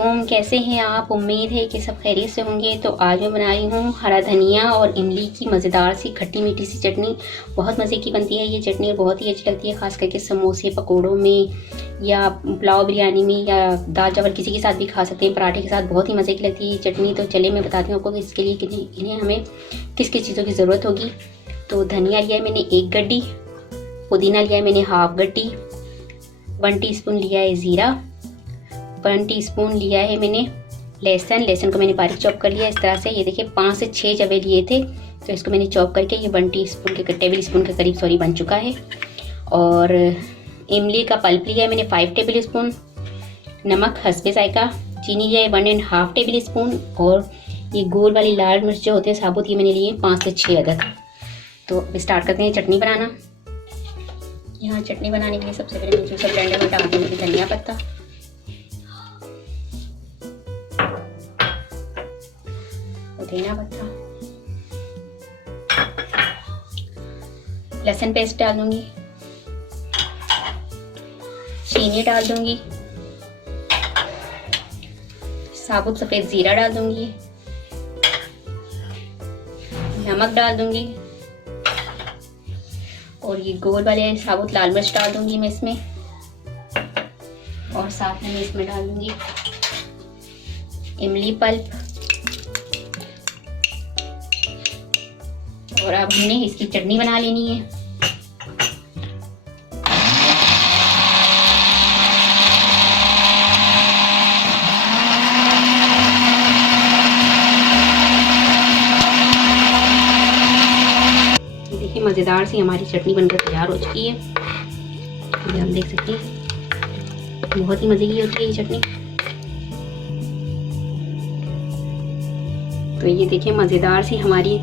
अस्सलामुअलैकुम, कैसे हैं आप। उम्मीद है कि सब खैरियत से होंगे। तो आज मैं बना रही हूँ हरा धनिया और इमली की मज़ेदार सी खट्टी मीठी सी चटनी। बहुत मज़े की बनती है ये चटनी और बहुत ही अच्छी लगती है, ख़ास करके समोसे पकौड़ों में या पुलाव बिरयानी में या दाल चावल किसी के साथ भी खा सकते हैं, पराठे के साथ बहुत ही मज़े की लगती है ये चटनी। तो चलिए मैं बताती हूँ आपको कि इसके लिए इन्हें हमें किस किस चीज़ों की ज़रूरत होगी। तो धनिया लिया है मैंने 1 गड्डी, पुदीना लिया है मैंने 1/2 गड्डी, 1 टीस्पून लिया है ज़ीरा, 1 टीस्पून लिया है मैंने लहसुन को मैंने बारीक चॉप कर लिया इस तरह से। ये देखिए 5 से 6 जवे लिए थे, तो इसको मैंने चॉप करके ये 1 टेबल स्पून के करीब बन चुका है। और इमली का पल्प लिया है मैंने 5 टेबल स्पून, नमक हस्बे जायका, चीनी लिया है 1.5 टेबल स्पून, और ये गोल वाली लाल मिर्च जो होते हैं साबुत, ये मैंने लिए 5 से 6 अदद। तो अब स्टार्ट करते हैं चटनी बनाना। यहाँ चटनी बनाने के लिए सबसे पहले मैं जूसर ब्लेंडर में डाल दूँगी धनिया पत्ता, पुदीना पत्ता, लहसुन पेस्ट डाल दूंगी, चीनी डाल दूंगी, साबुत सफ़ेद ज़ीरा डाल दूंगी, नमक डाल दूंगी, और ये गोल वाले साबुत लाल मिर्च डाल दूंगी मैं इसमें, और साथ में मैं इसमें डाल दूंगी इमली पल्प। और अब हमने इसकी चटनी बना लेनी है। देखिए मज़ेदार सी हमारी चटनी बनकर तैयार हो चुकी है। ये हम देख सकते हैं बहुत ही मज़े की होती है ये चटनी। तो ये देखिए मज़ेदार सी हमारी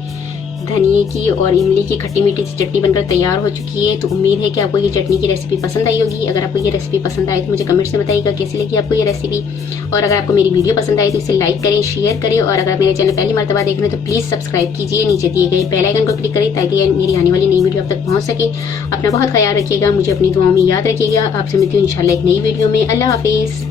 धनिए की और इमली की खट्टी मीठी सी चटनी बनकर तैयार हो चुकी है। तो उम्मीद है कि आपको ये चटनी की रेसिपी पसंद आई होगी। अगर आपको ये रेसिपी पसंद आए तो मुझे कमेंट्स में बताइएगा कैसी लगी आपको ये रेसिपी। और अगर आपको मेरी वीडियो पसंद आई तो इसे लाइक करें, शेयर करें, और अगर मेरे चैनल पहली मर्तबा देख रहे हैं तो प्लीज़ सब्सक्राइब कीजिए, नीचे दिए गए बेल आइकन को क्लिक करें ताकि मेरी आने वाली नई वीडियो आप तक पहुँच सके। अपना बहुत ख्याल रखिएगा, मुझे अपनी दुआओं में याद रखिएगा। आपसे मिलती हूँ इंशाल्लाह एक नई वीडियो में। अल्लाह हाफिज़।